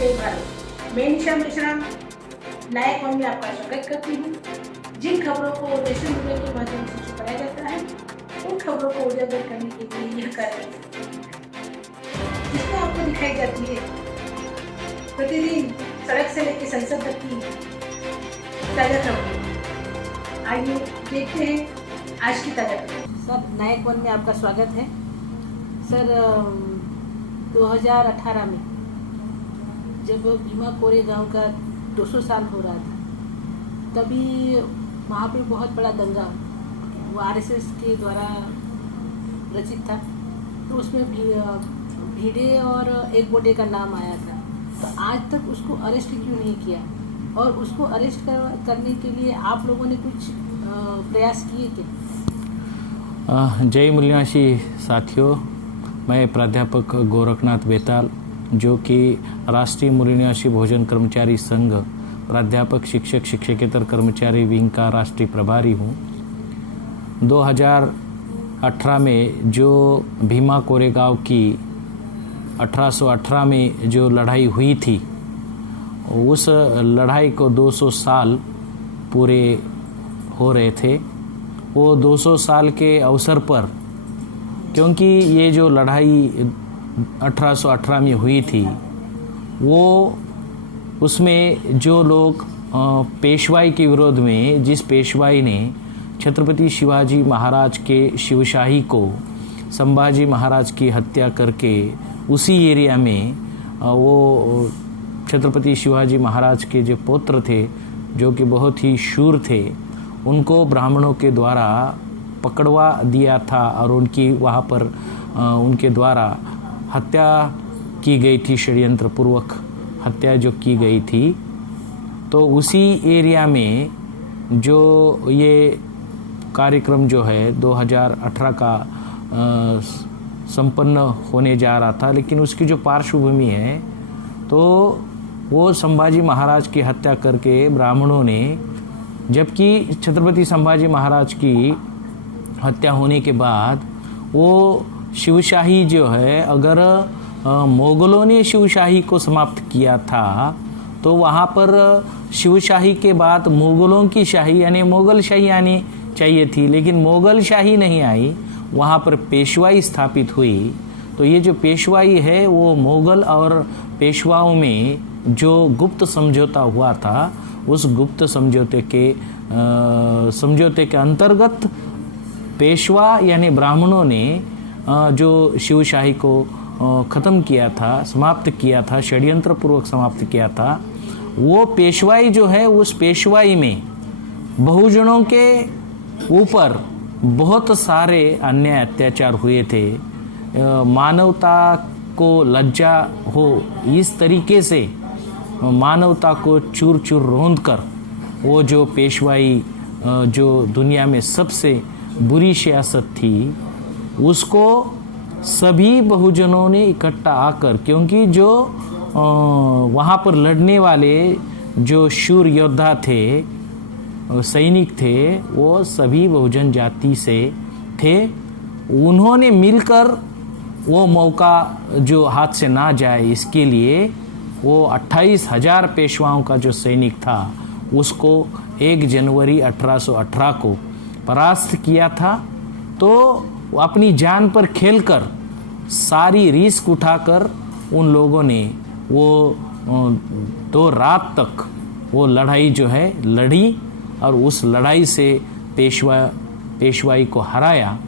जय भारत। मैं निशा मिश्रा नायक वन में आपका स्वागत करती हूँ। जिन खबरों को नेशनल मीडिया के माध्यम से छुपाया जाता है, उन खबरों को उजागर करने के लिए यह कार्यक्रम जिसमें आपको दिखाई जाती है प्रतिदिन सड़क से लेकर संसद तक की ताजा खबरें। आइए देखते हैं आज की ताजा खबर। सर, नायक वन में आपका स्वागत है। सर, 2018 में जब भीमा कोरेगांव का 200 साल हो रहा था, तभी वहाँ पे बहुत बड़ा दंगा वो आरएसएस के द्वारा रचित था। तो उसमें भिड़े और एक बोटे का नाम आया था। तो आज तक उसको अरेस्ट क्यों नहीं किया, और उसको अरेस्ट करने के लिए आप लोगों ने कुछ प्रयास किए थे? जय मूल्याशी साथियों, मैं प्राध्यापक गोरखनाथ बेताल, जो कि राष्ट्रीय मूल्याशी भोजन कर्मचारी संघ प्राध्यापक शिक्षक शिक्षकेतर कर्मचारी विंग का राष्ट्रीय प्रभारी हूँ। 2018 में जो भीमा कोरेगांव की 1818 में जो लड़ाई हुई थी, उस लड़ाई को 200 साल पूरे हो रहे थे। वो 200 साल के अवसर पर, क्योंकि ये जो लड़ाई 1818 में हुई थी, वो उसमें जो लोग पेशवाई के विरोध में, जिस पेशवाई ने छत्रपति शिवाजी महाराज के शिवशाही को संभाजी महाराज की हत्या करके उसी एरिया में वो छत्रपति शिवाजी महाराज के जो पुत्र थे, जो कि बहुत ही शूर थे, उनको ब्राह्मणों के द्वारा पकड़वा दिया था और उनकी वहाँ पर उनके द्वारा हत्या की गई थी, षड्यंत्र पूर्वक हत्या जो की गई थी। तो उसी एरिया में जो ये कार्यक्रम जो है 2018 का संपन्न होने जा रहा था, लेकिन उसकी जो पार्श्वभूमि है, तो वो संभाजी महाराज की हत्या करके ब्राह्मणों ने, जबकि छत्रपति संभाजी महाराज की हत्या होने के बाद वो शिवशाही जो है, अगर मुगलों ने शिवशाही को समाप्त किया था, तो वहाँ पर शिवशाही के बाद मुगलों की शाही यानी मुगल शाही आनी चाहिए थी, लेकिन मुगल शाही नहीं आई, वहाँ पर पेशवाई स्थापित हुई। तो ये जो पेशवाई है, वो मुगल और पेशवाओं में जो गुप्त समझौता हुआ था, उस गुप्त समझौते के अंतर्गत पेशवा यानी ब्राह्मणों ने जो शिवशाही को ख़त्म किया था, समाप्त किया था, षड्यंत्र पूर्वक समाप्त किया था। वो पेशवाई जो है, उस पेशवाई में बहुजनों के ऊपर बहुत सारे अन्याय अत्याचार हुए थे। मानवता को लज्जा हो इस तरीके से मानवता को चूर चूर रौंद कर वो जो पेशवाई जो दुनिया में सबसे बुरी सियासत थी, उसको सभी बहुजनों ने इकट्ठा आकर, क्योंकि जो वहाँ पर लड़ने वाले जो शूर योद्धा थे, सैनिक थे, वो सभी बहुजन जाति से थे। उन्होंने मिलकर वो मौका जो हाथ से ना जाए, इसके लिए वो 28,000 पेशवाओं का जो सैनिक था, उसको 1 जनवरी 1818 को परास्त किया था। तो अपनी जान पर खेलकर, सारी रिस्क उठाकर उन लोगों ने वो 2 रात तक वो लड़ाई जो है लड़ी, और उस लड़ाई से पेशवाई को हराया,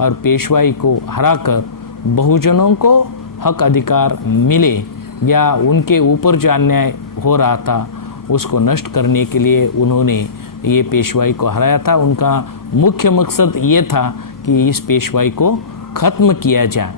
और पेशवाई को हराकर बहुजनों को हक अधिकार मिले, या उनके ऊपर जो अन्याय हो रहा था उसको नष्ट करने के लिए उन्होंने ये पेशवाई को हराया था। उनका मुख्य मकसद ये था कि इस पेशवाई को ख़त्म किया जाए।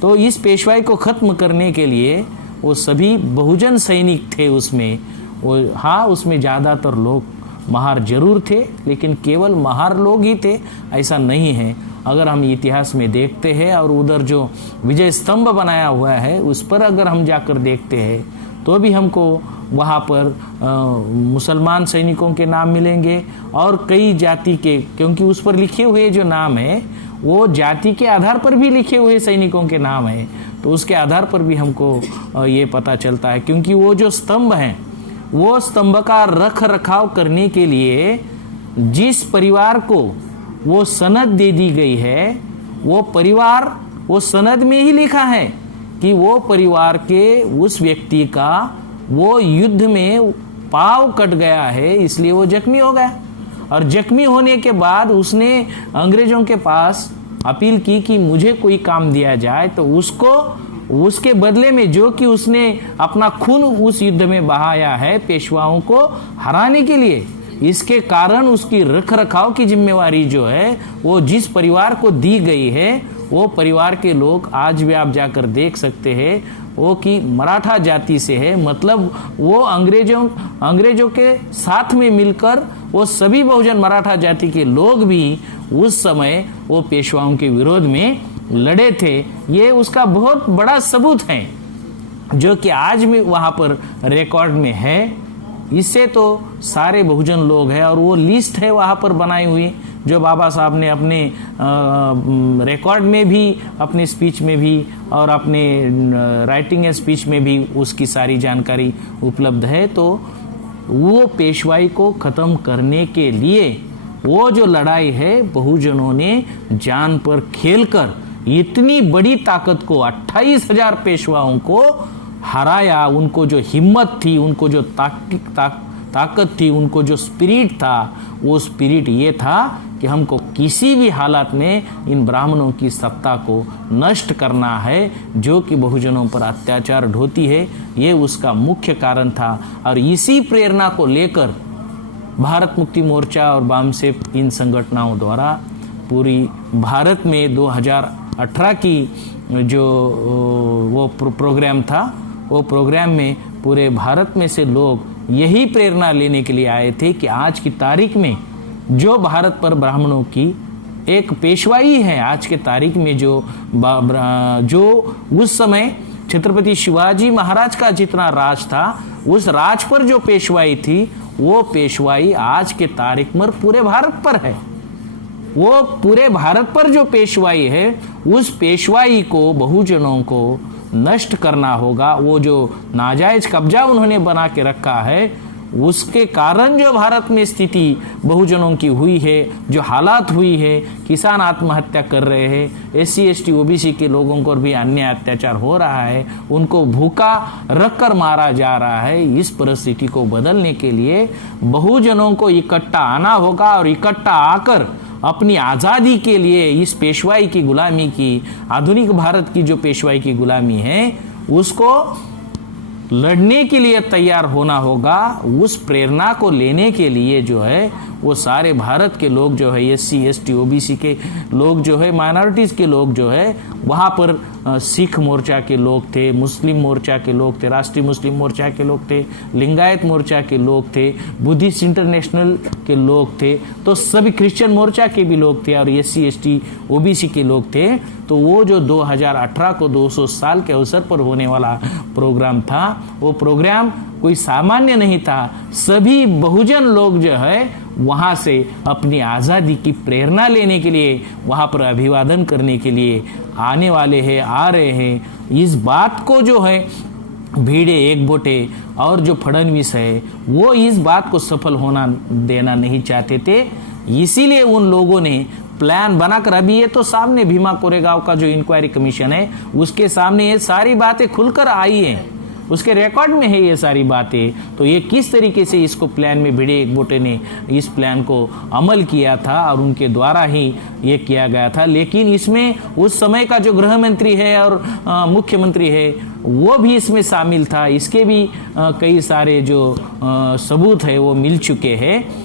तो इस पेशवाई को ख़त्म करने के लिए वो सभी बहुजन सैनिक थे उसमें। वो हाँ, उसमें ज़्यादातर लोग महार जरूर थे, लेकिन केवल महार लोग ही थे ऐसा नहीं है। अगर हम इतिहास में देखते हैं और उधर जो विजय स्तंभ बनाया हुआ है उस पर अगर हम जाकर देखते हैं, तो भी हमको वहाँ पर मुसलमान सैनिकों के नाम मिलेंगे और कई जाति के, क्योंकि उस पर लिखे हुए जो नाम है वो जाति के आधार पर भी लिखे हुए सैनिकों के नाम हैं। तो उसके आधार पर भी हमको ये पता चलता है, क्योंकि वो जो स्तंभ हैं, वो स्तंभ का रख रखाव करने के लिए जिस परिवार को वो सनद दे दी गई है, वो परिवार, वो सनद में ही लिखा है कि वो परिवार के उस व्यक्ति का वो युद्ध में पाँव कट गया है, इसलिए वो जख्मी हो गया। और जख्मी होने के बाद उसने अंग्रेजों के पास अपील की कि मुझे कोई काम दिया जाए, तो उसको उसके बदले में जो कि उसने अपना खून उस युद्ध में बहाया है पेशवाओं को हराने के लिए, इसके कारण उसकी रख रखाव की जिम्मेवारी जो है वो जिस परिवार को दी गई है, वो परिवार के लोग आज भी आप जाकर देख सकते हैं वो कि मराठा जाति से है। मतलब वो अंग्रेजों के साथ में मिलकर वो सभी बहुजन मराठा जाति के लोग भी उस समय वो पेशवाओं के विरोध में लड़े थे। ये उसका बहुत बड़ा सबूत है जो कि आज भी वहाँ पर रिकॉर्ड में है। इससे तो सारे बहुजन लोग हैं और वो लिस्ट है वहाँ पर बनाई हुई, जो बाबा साहब ने अपने रिकॉर्ड में भी, अपने स्पीच में भी और अपने राइटिंग एंड स्पीच में भी उसकी सारी जानकारी उपलब्ध है। तो वो पेशवाई को ख़त्म करने के लिए वो जो लड़ाई है, बहुजनों ने जान पर खेलकर इतनी बड़ी ताकत को, 28,000 पेशवाओं को हराया। उनको जो हिम्मत थी, उनको जो ताकत थी, उनको जो स्पिरिट था, वो स्पिरिट ये था कि हमको किसी भी हालत में इन ब्राह्मणों की सत्ता को नष्ट करना है, जो कि बहुजनों पर अत्याचार ढोती है। ये उसका मुख्य कारण था। और इसी प्रेरणा को लेकर भारत मुक्ति मोर्चा और बामसेफ इन संगठनों द्वारा पूरी भारत में 2018 की जो वो प्रोग्राम था, वो प्रोग्राम में पूरे भारत में से लोग यही प्रेरणा लेने के लिए आए थे कि आज की तारीख में जो भारत पर ब्राह्मणों की एक पेशवाई है, आज के तारीख में जो उस समय छत्रपति शिवाजी महाराज का जितना राज था, उस राज पर जो पेशवाई थी, वो पेशवाई आज के तारीख में पूरे भारत पर है। वो पूरे भारत पर जो पेशवाई है, उस पेशवाई को बहुजनों को नष्ट करना होगा। वो जो नाजायज कब्जा उन्होंने बना के रखा है, उसके कारण जो भारत में स्थिति बहुजनों की हुई है, जो हालात हुई है, किसान आत्महत्या कर रहे हैं, SC ST OBC के लोगों को भी अन्याय अत्याचार हो रहा है, उनको भूखा रखकर मारा जा रहा है। इस परिस्थिति को बदलने के लिए बहुजनों को इकट्ठा आना होगा और इकट्ठा आकर अपनी आज़ादी के लिए इस पेशवाई की गुलामी की, आधुनिक भारत की जो पेशवाई की गुलामी है, उसको लड़ने के लिए तैयार होना होगा। उस प्रेरणा को लेने के लिए जो है वो सारे भारत के लोग जो है, SC ST OBC के लोग जो है, माइनॉरिटीज़ के लोग जो है, वहाँ पर सिख मोर्चा के लोग थे, मुस्लिम मोर्चा के लोग थे, राष्ट्रीय मुस्लिम मोर्चा के लोग थे, लिंगायत मोर्चा के लोग थे, बुद्धिस्ट इंटरनेशनल के लोग थे, तो सभी क्रिश्चियन मोर्चा के भी लोग थे और SC ST OBC के लोग थे। तो वो जो 2018 को 200 साल के अवसर पर होने वाला प्रोग्राम था, वो प्रोग्राम कोई सामान्य नहीं था। सभी बहुजन लोग जो है वहाँ से अपनी आज़ादी की प्रेरणा लेने के लिए, वहाँ पर अभिवादन करने के लिए आने वाले हैं, आ रहे हैं। इस बात को जो है भीड़े एक बोटे और जो फडणवीस है, वो इस बात को सफल होना देना नहीं चाहते थे। इसीलिए उन लोगों ने प्लान बनाकर, अभी ये तो सामने भीमा कोरेगांव का जो इंक्वायरी कमीशन है, उसके सामने ये सारी बातें खुलकर आई हैं, उसके रिकॉर्ड में है ये सारी बातें। तो ये किस तरीके से इसको प्लान में भिड़े एक बोटे ने इस प्लान को अमल किया था और उनके द्वारा ही ये किया गया था। लेकिन इसमें उस समय का जो गृह मंत्री है और मुख्यमंत्री है, वो भी इसमें शामिल था। इसके भी कई सारे जो सबूत है वो मिल चुके हैं।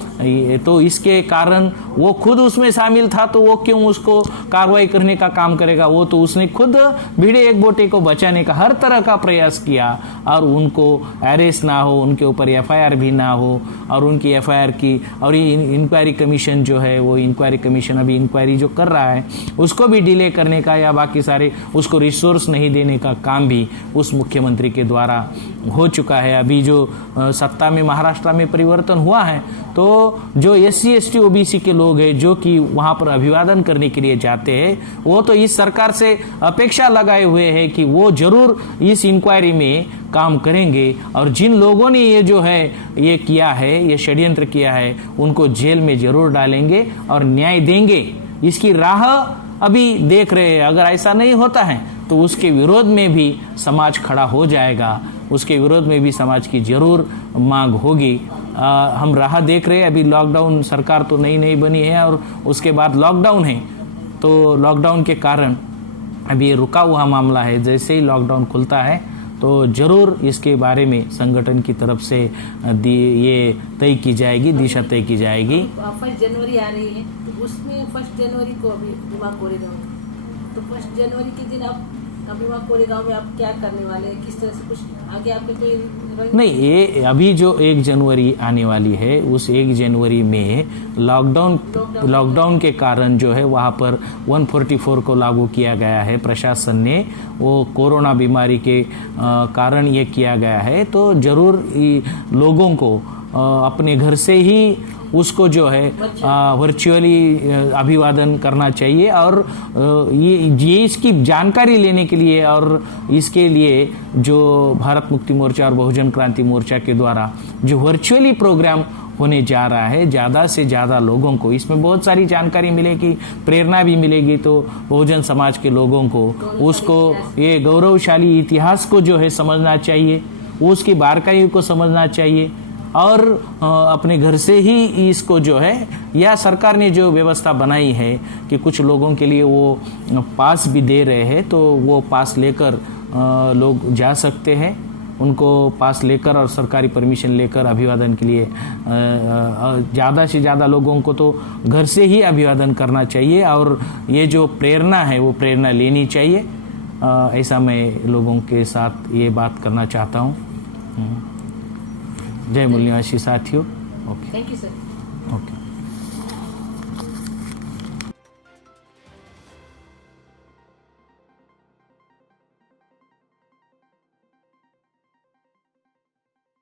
तो इसके कारण वो खुद उसमें शामिल था, तो वो क्यों उसको कार्रवाई करने का काम करेगा। वो तो उसने खुद भिड़े एक बोटे को बचाने का हर तरह का प्रयास किया और उनको अरेस्ट ना हो, उनके ऊपर FIR भी ना हो और उनकी FIR की, और ये इंक्वायरी कमीशन जो है, वो इंक्वायरी कमीशन अभी इंक्वायरी जो कर रहा है उसको भी डिले करने का या बाकी सारे उसको रिसोर्स नहीं देने का काम भी उस मुख्यमंत्री के द्वारा हो चुका है। अभी जो सत्ता में महाराष्ट्र में परिवर्तन हुआ है, तो जो SC ST OBC के लोग हैं जो कि वहाँ पर अभिवादन करने के लिए जाते हैं, वो तो इस सरकार से अपेक्षा लगाए हुए हैं कि वो जरूर इस इंक्वायरी में काम करेंगे और जिन लोगों ने ये जो है ये किया है, ये षड्यंत्र किया है, उनको जेल में जरूर डालेंगे और न्याय देंगे। इसकी राह अभी देख रहे हैं। अगर ऐसा नहीं होता है तो उसके विरोध में भी समाज खड़ा हो जाएगा, उसके विरोध में भी समाज की जरूर मांग होगी। हम राह देख रहे हैं। अभी लॉकडाउन, सरकार तो नई बनी है और उसके बाद लॉकडाउन है, तो लॉकडाउन के कारण अभी ये रुका हुआ मामला है। जैसे ही लॉकडाउन खुलता है तो जरूर इसके बारे में संगठन की तरफ से ये तय की जाएगी, दिशा तय की जाएगी। 1 जनवरी आ रही है, तो उसमें 1 जनवरी को अभी भीमा कोरेगांव, तो 1 जनवरी के दिन आप भीमा कोरेगांव में आप क्या करने वाले हैं, किस तरह से कुछ आगे आपके कोई नहीं, ये अभी जो 1 जनवरी आने वाली है, उस 1 जनवरी में लॉकडाउन के कारण जो है वहाँ पर 144 को लागू किया गया है। प्रशासन ने वो कोरोना बीमारी के कारण ये किया गया है। तो जरूर लोगों को अपने घर से ही उसको जो है वर्चुअली अभिवादन करना चाहिए और ये इसकी जानकारी लेने के लिए और इसके लिए जो भारत मुक्ति मोर्चा और बहुजन क्रांति मोर्चा के द्वारा जो वर्चुअली प्रोग्राम होने जा रहा है, ज़्यादा से ज़्यादा लोगों को इसमें बहुत सारी जानकारी मिलेगी, प्रेरणा भी मिलेगी। तो बहुजन समाज के लोगों को उसको ये गौरवशाली इतिहास को जो है समझना चाहिए, उसकी बारकाई को समझना चाहिए और अपने घर से ही इसको जो है, या सरकार ने जो व्यवस्था बनाई है कि कुछ लोगों के लिए वो पास भी दे रहे हैं, तो वो पास लेकर लोग जा सकते हैं। उनको पास लेकर और सरकारी परमिशन लेकर अभिवादन के लिए ज़्यादा से ज़्यादा लोगों को तो घर से ही अभिवादन करना चाहिए और ये जो प्रेरणा है वो प्रेरणा लेनी चाहिए। ऐसा मैं लोगों के साथ ये बात करना चाहता हूँ। जय मूल निवासी साथियों। Okay, thank you sir. Okay.